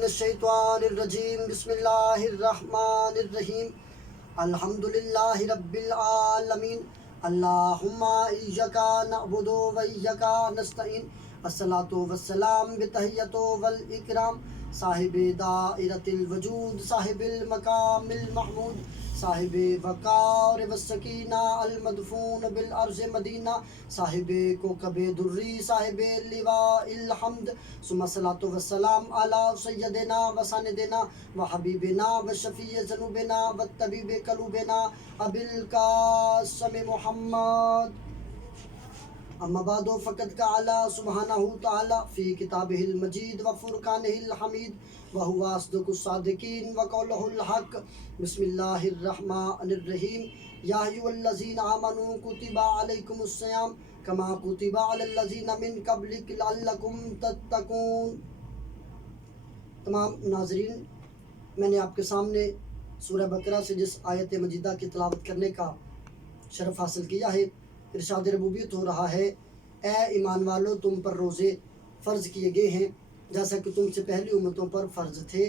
من الشیطان الرجیم بسم اللہ الرحمن الرحیم الحمد للہ رب العالمین اللہم ایاک نعبد و ایاک نستعین الصلاۃ والسلام بتحیۃ والاکرام صاحب دائرۃ الوجود صاحب المقام المحمود صاحب وقار والسکینہ المدفون بالارض مدینہ صاحب کوکب دری صاحب لواء الحمد ثم الصلاۃ والسلام علی سیدنا و سندنا و حبیبنا و شفیع ذنوبنا و طبیب قلوبنا ابی القاسم محمد اما بعد فقد قال سبحانہ تعالی فی کتابہ المجید و فرقانہ الحمید وهو اصدق الصادقین وقولہ الحق بسم اللہ الرحمن الرحیم یا ایھا الذین آمنوا کتب علیکم الصیام کما کتب علی الذین من قبلکم لعلکم تتقون۔ تمام ناظرین، میں نے آپ کے سامنے سورہ بقرہ سے جس آیت مجیدہ کی تلاوت کرنے کا شرف حاصل کیا ہے، ارشاد ربوبیت ہو رہا ہے، اے ایمان والو تم پر روزے فرض کیے گئے ہیں جیسا کہ تم سے پہلی امتوں پر فرض تھے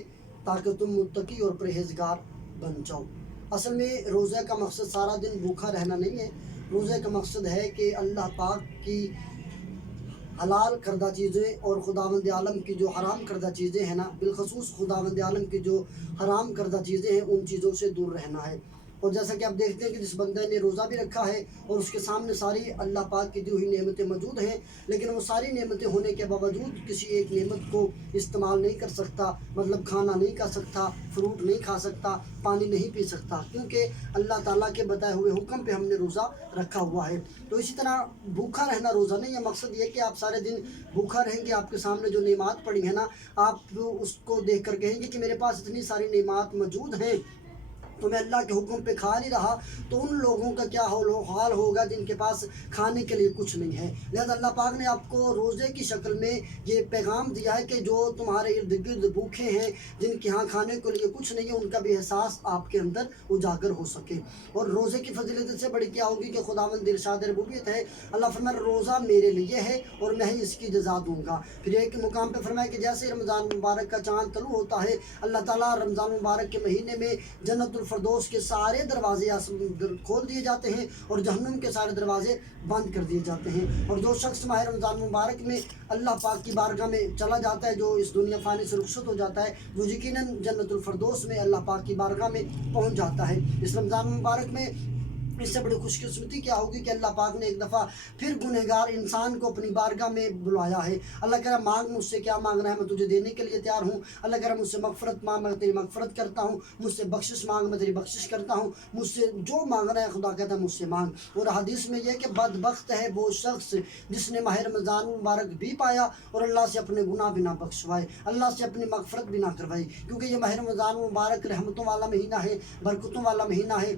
تاکہ تم متقی اور پرہیزگار بن جاؤ۔ اصل میں روزے کا مقصد سارا دن بھوکا رہنا نہیں ہے، روزے کا مقصد ہے کہ اللہ پاک کی حلال کردہ چیزیں اور خداوند عالم کی جو حرام کردہ چیزیں ہیں نا، بالخصوص خداوند عالم کی جو حرام کردہ چیزیں ہیں ان چیزوں سے دور رہنا ہے۔ اور جیسا کہ آپ دیکھتے ہیں کہ جس بندے نے روزہ بھی رکھا ہے اور اس کے سامنے ساری اللہ پاک کی دی ہوئی نعمتیں موجود ہیں، لیکن وہ ساری نعمتیں ہونے کے باوجود کسی ایک نعمت کو استعمال نہیں کر سکتا، مطلب کھانا نہیں کھا سکتا، فروٹ نہیں کھا سکتا، پانی نہیں پی سکتا، کیونکہ اللہ تعالیٰ کے بتائے ہوئے حکم پہ ہم نے روزہ رکھا ہوا ہے۔ تو اسی طرح بھوکا رہنا روزہ نہیں ہے، مقصد یہ کہ آپ سارے دن بھوکا رہیں گے، آپ کے سامنے جو نعمات پڑی ہیں نا، آپ اس کو دیکھ کر کہیں گے کہ میرے پاس اتنی ساری نعمات موجود ہیں تو میں اللہ کے حکم پہ کھا نہیں رہا، تو ان لوگوں کا کیا حال ہوگا جن کے پاس کھانے کے لیے کچھ نہیں ہے۔ لہذا اللہ پاک نے آپ کو روزے کی شکل میں یہ پیغام دیا ہے کہ جو تمہارے ارد گرد بھوکے ہیں، جن کے ہاں کھانے کے لیے کچھ نہیں ہے، ان کا بھی احساس آپ کے اندر اجاگر ہو سکے۔ اور روزے کی فضیلت سے بڑی کیا ہوگی کہ خداوند ارشاد ربوبیت ہے، اللہ فرمایا روزہ میرے لیے ہے اور میں ہی اس کی جزا دوں گا۔ پھر ایک مقام پہ فرمایا کہ جیسے رمضان مبارک کا چاند طلوع ہوتا ہے، اللہ تعالیٰ رمضان مبارک کے مہینے میں جنت الفردوس کے سارے دروازے کھول دیے جاتے ہیں اور جہنم کے سارے دروازے بند کر دیے جاتے ہیں۔ اور جو شخص ماہ رمضان مبارک میں اللہ پاک کی بارگاہ میں چلا جاتا ہے، جو اس دنیا فانی سے رخصت ہو جاتا ہے، وہ یقیناً جنت الفردوس میں اللہ پاک کی بارگاہ میں پہنچ جاتا ہے۔ اس رمضان مبارک میں اس سے بڑی خوش قسمتی کیا ہوگی کہ اللہ پاک نے ایک دفعہ پھر گنہگار انسان کو اپنی بارگاہ میں بلایا ہے۔ اللہ کہہ رہا مانگ مجھ سے، کیا مانگنا ہے میں تجھے دینے کے لیے تیار ہوں۔ اللہ کہہ رہا مجھ سے مغفرت مانگ، میں تیری مغفرت کرتا ہوں، مجھ سے بخشش مانگ، میں تیری بخشش کرتا ہوں، مجھ سے جو مانگنا ہے خدا کہتا ہے مجھ سے مانگ۔ اور حدیث میں یہ کہ بدبخت ہے وہ شخص جس نے ماہ رمضان مبارک بھی پایا اور اللہ سے اپنے گناہ بھی نہ بخشوائے، اللہ سے اپنی مغفرت بھی نہ کروائی، کیونکہ یہ ماہ رمضان مبارک رحمتوں والا مہینہ ہے، برکتوں والا مہینہ ہے،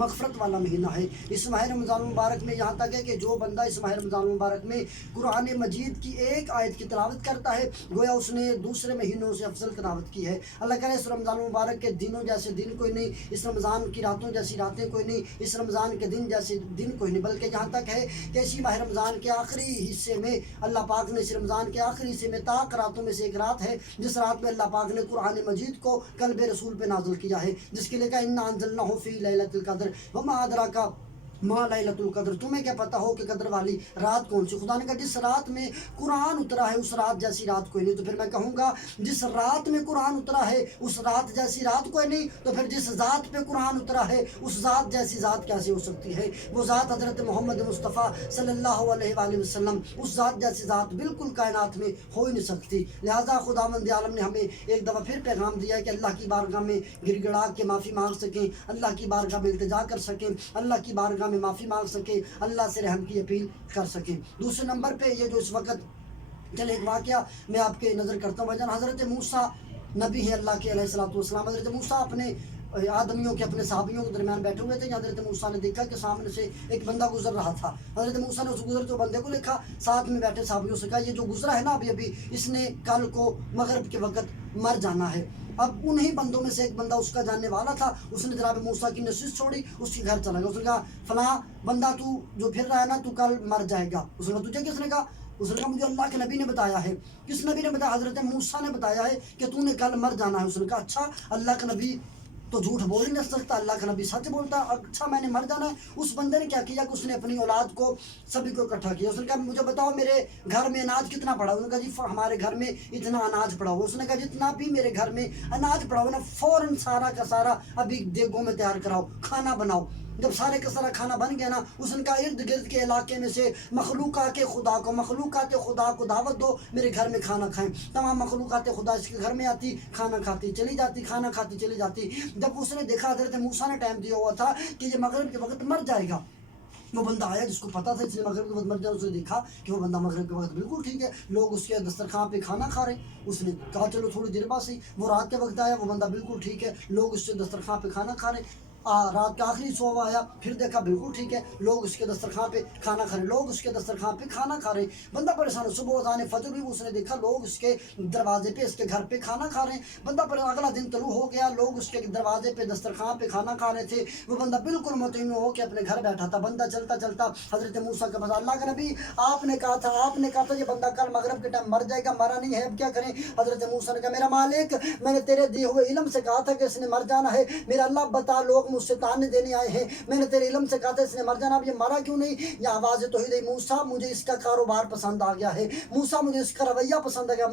مغفرت والا مہینہ ہے۔ اس ماہ رمضان مبارک میں یہاں تک ہے کہ جو بندہ اس ماہ رمضان مبارک میں قرآن مجید کی ایک آیت کی تلاوت کرتا ہے، گویا اس نے دوسرے مہینوں سے افضل تلاوت کی ہے۔ اللہ کہہ رہے اس رمضان مبارک کے دنوں جیسے دن کوئی نہیں، اس رمضان کی راتوں جیسی راتیں کوئی نہیں، اس رمضان کے دن جیسے دن کوئی نہیں، بلکہ یہاں تک ہے کہ اسی ماہ رمضان کے آخری حصے میں اللہ پاک نے اس رمضان کے آخری حصے میں طاق راتوں میں سے ایک رات ہے جس رات میں اللہ پاک نے قرآن مجید کو قلب رسول پہ نازل کیا ہے، جس کے لیے کہا انا انزلناہ فی لیلۃ القدر وما ادراک ما لیلۃ القدر، تمہیں کیا پتہ ہو کہ قدر والی رات کون سی؟ خدا نے کہا جس رات میں قرآن اترا ہے اس رات جیسی رات کوئی نہیں۔ تو پھر میں کہوں گا جس رات میں قرآن اترا ہے اس رات جیسی رات کوئی نہیں، تو پھر جس ذات پہ قرآن اترا ہے اس ذات جیسی ذات کیسے ہو سکتی ہے؟ وہ ذات حضرت محمد مصطفیٰ صلی اللہ علیہ وآلہ وسلم، اس ذات جیسی ذات بالکل کائنات میں ہو ہی نہیں سکتی۔ لہٰذا خداوند عالم نے ہمیں ایک دفعہ پھر پیغام دیا ہے کہ اللہ کی بارگاہ میں گڑ گڑا کے معافی مانگ سکیں، اللہ کی بارگاہ میں التجا کر سکیں، اللہ کی بارگاہ میں معافی مانگ سکیں، اللہ سے رحم کی اپیل کر سکیں۔ دوسرے نمبر پہ یہ جو اس وقت چلے ایک واقعہ میں آپ کے نظر کرتا ہوں بھائی جان، حضرت موسیٰ نبی ہے اللہ کے علیہ الصلوۃ والسلام، حضرت موسیٰ اپنے آدمیوں کے اپنے صحابیوں کے درمیان بیٹھے ہوئے تھے، حضرت موسیٰ نے دیکھا کہ سامنے سے ایک بندہ گزر رہا تھا۔ حضرت موسیٰ نے اس گزرتے بندے کو دیکھا، ساتھ میں بیٹھے صحابیوں سے کہا یہ جو گزرا ہے نا ابھی اس نے کل کو مغرب کے وقت مر جانا ہے۔ اب انہی بندوں میں سے ایک بندہ اس کا جاننے والا تھا، اس نے جناب موسیٰ کی نصیحت چھوڑی، اس کے گھر چلا گیا۔ اس نے کہا فلاں بندہ تو جو پھر رہا ہے نا تو کل مر جائے گا۔ اس نے کہا تجھے کس نے کہا؟ اس نے کہا مجھے اللہ کے نبی نے بتایا ہے. کس نبی نے بتایا؟ حضرت موسیٰ نے بتایا ہے کہ تو نے کل مر جانا ہے. اس نے کہا اچھا، اللہ کا نبی تو جھوٹ بول ہی نہیں سکتا، اللہ کا نبی سچ بولتا ہے. اچھا میں نے مر جانا ہے. اس بندے نے کیا کیا کہ اس نے اپنی اولاد کو سبھی کو اکٹھا کیا. اس نے کہا مجھے بتاؤ میرے گھر میں اناج کتنا پڑا. انہوں نے کہا جی ہمارے گھر میں اتنا اناج پڑا ہوا. اس نے کہا جتنا بھی میرے گھر میں اناج پڑا ہوا نا فوراً سارا کا سارا ابھی دیگوں میں تیار کراؤ، کھانا بناؤ. جب سارے کا سارا کھانا بن گیا نا، اس نے کہا ارد گرد کے علاقے میں سے مخلوقات خدا کو دعوت دو، میرے گھر میں کھانا کھائیں. تمام مخلوقات خدا اس کے گھر میں آتی، کھانا کھاتی چلی جاتی، کھانا کھاتی چلی جاتی. جب اس نے دیکھا حضرت موسیٰ نے ٹائم دیا ہوا تھا کہ یہ مغرب کے وقت مر جائے گا، وہ بندہ آیا جس کو پتا تھا اس نے مغرب کے وقت مر جائے. اس نے دیکھا کہ وہ بندہ مغرب کے وقت بالکل ٹھیک ہے، لوگ اس کے دسترخوان پہ کھانا کھا رہے ہیں. اس نے کہا چلو تھوڑی دیر بعد سے وہ رات کے وقت آیا، وہ بندہ بالکل ٹھیک ہے، لوگ اس سے دسترخوان پہ کھانا کھا رہے ہیں. رات کا آخری صبح آیا، پھر دیکھا بالکل ٹھیک ہے، لوگ اس کے دسترخوان پہ کھانا کھا رہے ہیں، لوگ اس کے دسترخوان پہ کھانا کھا رہے ہیں. بندہ پریشان ہے. صبح اذان فجر بھی اس نے دیکھا لوگ اس کے دروازے پہ اس کے گھر پہ کھانا کھا رہے ہیں. بندہ پر اگلا دن طلوع ہو گیا، لوگ اس کے دروازے پہ دسترخوان پہ کھانا کھا رہے تھے. وہ بندہ بالکل مطمئن ہو کے اپنے گھر بیٹھا تھا. بندہ چلتا چلتا حضرت موسیٰ کے پاس، اللہ کے نبی آپ نے کہا تھا یہ بندہ کل مغرب کے ٹائم مر جائے گا، مرا نہیں ہے، اب کیا کریں؟ حضرت موسیٰ نے کہا میرا مالک، میں نے تیرے دیے ہوئے علم سے کہا تھا کہ اس نے مر جانا ہے. میرا اللہ بتا، لوگ مجھ سے تانے دینے آئے ہیں، میں نے تیرے علم سے کہا تھا اس نے مر جانا، اب یہ مرا کیوں نہیں؟ یہ آواز توحید ہے. موسیٰ مجھے اس کا کاروبار پسند آ گیا ہے، موسیٰ مجھے اس کا رویہ پسند آ گیا.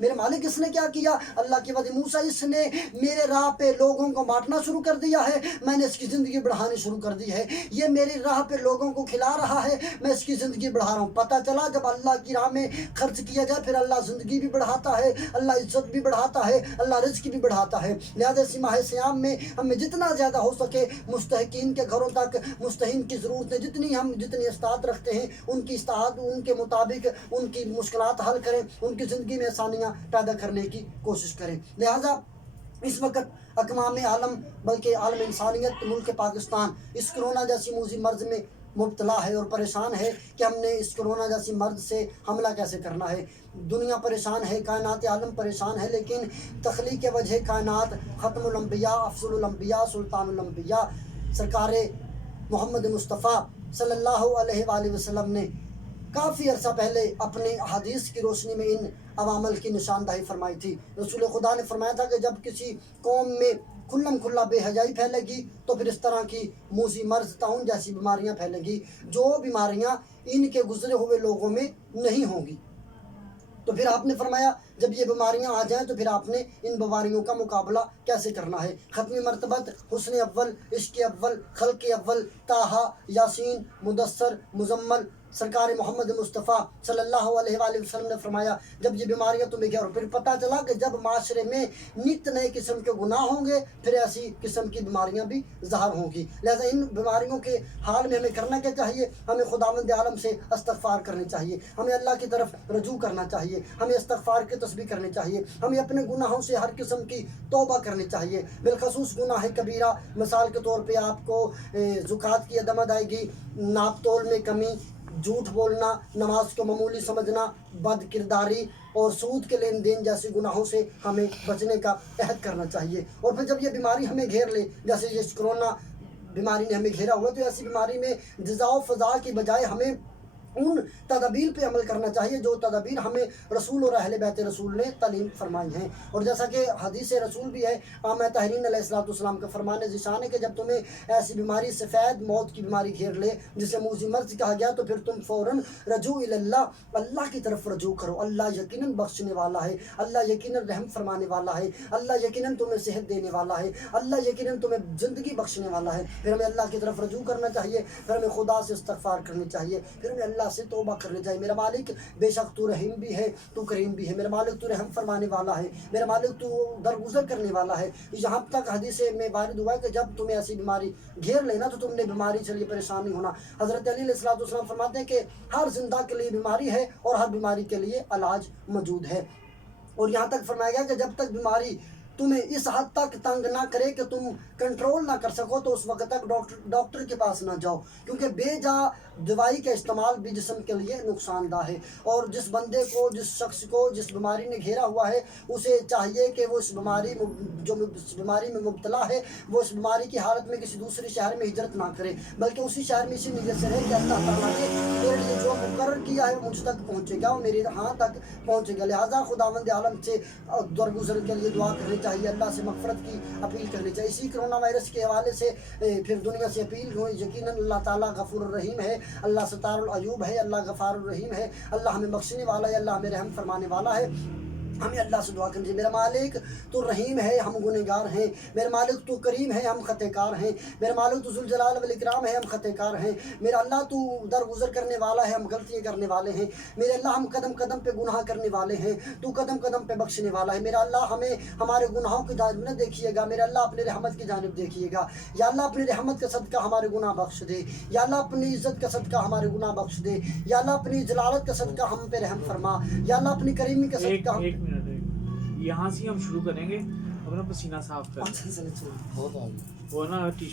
میرے مالک اس نے کیا کیا؟ اللہ کی وجہ موسیٰ اس نے میرے راہ پہ لوگوں کو بانٹنا شروع کر دیا ہے، میں نے اس کی زندگی بڑھانی شروع کر دی ہے. یہ میری راہ پہ لوگوں کو کھلا رہا ہے، میں اس کی زندگی بڑھا رہا ہوں. پتہ چلا جب اللہ کی راہ میں خرچ کیا جائے پھر اللہ زندگی بھی بڑھاتا ہے، اللہ عزت بھی بڑھاتا ہے، اللہ رزق بھی بڑھاتا ہے. لہذا اس ماہ سیام میں ہمیں جتنا زیادہ ہو سکے مستحقین کے گھروں تک مستحقین کی ضرورتیں جتنی استطاعت رکھتے ہیں ان کی استطاعت ان کے مطابق ان کی مشکلات حل کریں، ان کی زندگی میں آسانیاں پیدا کرنے کی کوشش کریں. لہذا اس وقت اقوام عالم بلکہ عالم انسانیت ملک پاکستان اس کرونا جیسی موذی مرض میں مبتلا ہے اور پریشان ہے کہ ہم نے اس کرونا جیسی مرض سے حملہ کیسے کرنا ہے. دنیا پریشان ہے، کائنات عالم پریشان ہے، لیکن تخلیق وجہ کائنات ختم الانبیاء افضل الانبیاء سلطان الانبیاء سرکار محمد مصطفیٰ صلی اللہ علیہ وآلہ وسلم نے کافی عرصہ پہلے اپنے حدیث کی روشنی میں ان عوامل کی نشاندہی فرمائی تھی. رسول خدا نے فرمایا تھا کہ جب کسی قوم میں کھلم کھلا بے حیائی پھیلے گی تو پھر اس طرح کی موذی مرض طاعون جیسی بیماریاں پھیلیں گی جو بیماریاں ان کے گزرے ہوئے لوگوں میں نہیں ہوں گی. تو پھر آپ نے فرمایا جب یہ بیماریاں آ جائیں تو پھر آپ نے ان بیماریوں کا مقابلہ کیسے کرنا ہے. ختمی مرتبت، حسن اول، عشق اول، خلق اول، طٰہٰ، یاسین، مدثر، مزمل سرکار محمد مصطفیٰ صلی اللہ علیہ وآلہ وسلم نے فرمایا جب یہ بیماریاں تمہیں گھیرو. پھر پتہ چلا کہ جب معاشرے میں نت نئے قسم کے گناہ ہوں گے پھر ایسی قسم کی بیماریاں بھی ظاہر ہوں گی. لہذا ان بیماریوں کے حال میں ہمیں کرنا کیا چاہیے؟ ہمیں خداوند عالم سے استغفار کرنی چاہیے، ہمیں اللہ کی طرف رجوع کرنا چاہیے، ہمیں استغفار کی تسبیح کرنی چاہیے، ہمیں اپنے گناہوں سے ہر قسم کی توبہ کرنی چاہیے. بالخصوص گناہ کبیرہ مثال کے طور پہ آپ کو زکوٰۃ کی عدم ادائیگی، ناپ تول میں کمی، جھوٹ بولنا، نماز کو معمولی سمجھنا، بد کرداری اور سود کے لین دین جیسے گناہوں سے ہمیں بچنے کا عہد کرنا چاہیے. اور پھر جب یہ بیماری ہمیں گھیر لے جیسے یہ کرونا بیماری نے ہمیں گھیرا ہوا تو ایسی بیماری میں جزا و فضا کی بجائے ہمیں ان تدابیر پہ عمل کرنا چاہیے جو تدابیر ہمیں رسول اور اہل بیت رسول نے تعلیم فرمائی ہیں. اور جیسا کہ حدیث رسول بھی ہے، عامہ طاہرین علیہ السلام کا فرمان ذیشان ہے کہ جب تمہیں ایسی بیماری سفید موت کی بیماری گھیر لے جسے موذی مرض کہا گیا تو پھر تم فوراً رجوع اللہ، اللہ کی طرف رجوع کرو. اللہ یقیناً بخشنے والا ہے، اللہ یقیناً رحم فرمانے والا ہے، اللہ یقیناً تمہیں صحت دینے والا ہے، اللہ یقیناً تمہیں زندگی بخشنے والا ہے. پھر ہمیں اللہ کی طرف رجوع کرنا چاہیے، پھر ہمیں خدا سے استغفار کرنی چاہیے، پھر ہمیں اللہ سے توبہ کرنی چاہیے. میرا مالک بے شک تو رحیم بھی ہے، تو کریم بھی ہے. میرا مالک تو رحم فرمانے والا ہے، میرا مالک تو درگزر کرنے والا ہے. یہاں تک حدیث میں وارد ہوا ہے کہ جب تمہیں ایسی بیماری گھیر لینا تو تم نے بیماری سے لیے پریشان نہیں ہونا. حضرت علی علیہ السلام فرماتے ہیں کہ ہر زندہ کے لیے بیماری ہے اور ہر بیماری کے لیے علاج موجود ہے. اور یہاں تک فرمایا گیا کہ جب تک بیماری تمہیں اس حد تک تنگ نہ کرے کہ تم کنٹرول نہ کر سکو تو اس وقت تک ڈاکٹر کے پاس نہ جاؤ، کیونکہ بے جا دوائی کا استعمال بھی جسم کے لیے نقصان دہ ہے۔ اور جس بندے کو، جس شخص کو جس بیماری نے گھیرا ہوا ہے، اسے چاہیے کہ وہ اس بیماری میں مبتلا ہے، وہ اس بیماری کی حالت میں کسی دوسرے شہر میں ہجرت نہ کرے، بلکہ اسی شہر میں اسی نیت سے رہے کہ اللہ تعالیٰ نے میرے لیے جو مقرر کیا ہے وہ مجھ تک پہنچے گا، وہ میرے ہاں تک پہنچے گا۔ لہٰذا خداوند عالم سے درگزر کے لیے دعا کرنی چاہیے، اللہ سے مغفرت کی اپیل کرنی چاہیے۔ اسی کرونا وائرس کے حوالے سے پھر دنیا سے اپیل ہوئی، یقیناً اللہ تعالیٰ غفور الرحیم ہے، اللہ ستار العیوب ہے، اللہ غفار الرحیم ہے، اللہ ہمیں بخشنے والا ہے، اللہ ہمیں رحم فرمانے والا ہے۔ ہمیں اللہ سے دعا کرنی چاہیے، میرا مالک تو رحیم ہے، ہم گنہگار ہیں، میرا مالک تو کریم ہے، ہم خطا کار ہیں، میرا مالک تو ذوالجلال والاکرام ہے، ہم خطا کار ہیں، میرا اللہ تو درگزر کرنے والا ہے، ہم غلطیاں کرنے والے ہیں، میرے اللہ ہم قدم قدم پہ گناہ کرنے والے ہیں، تو قدم قدم پہ بخشنے والا ہے، میرا اللہ ہمیں ہمارے گناہوں کی جانب نہ دیکھیے گا، میرا اللہ اپنے رحمت کی جانب دیکھیے گا، یا اللہ اپنی رحمت کا صدقہ ہمارے گناہ بخش دے، یا اللہ اپنی عزت کا صدقہ ہمارے گناہ بخش دے، یا اللہ اپنی جلالت کا صدقہ ہم پہ رحم فرما، یا اللہ اپنی کریمی کا صدقہ ایک منٹ یہاں سے ہم شروع کریں گے، اپنا پسینہ صاف کر ہم وہ نا ٹیشو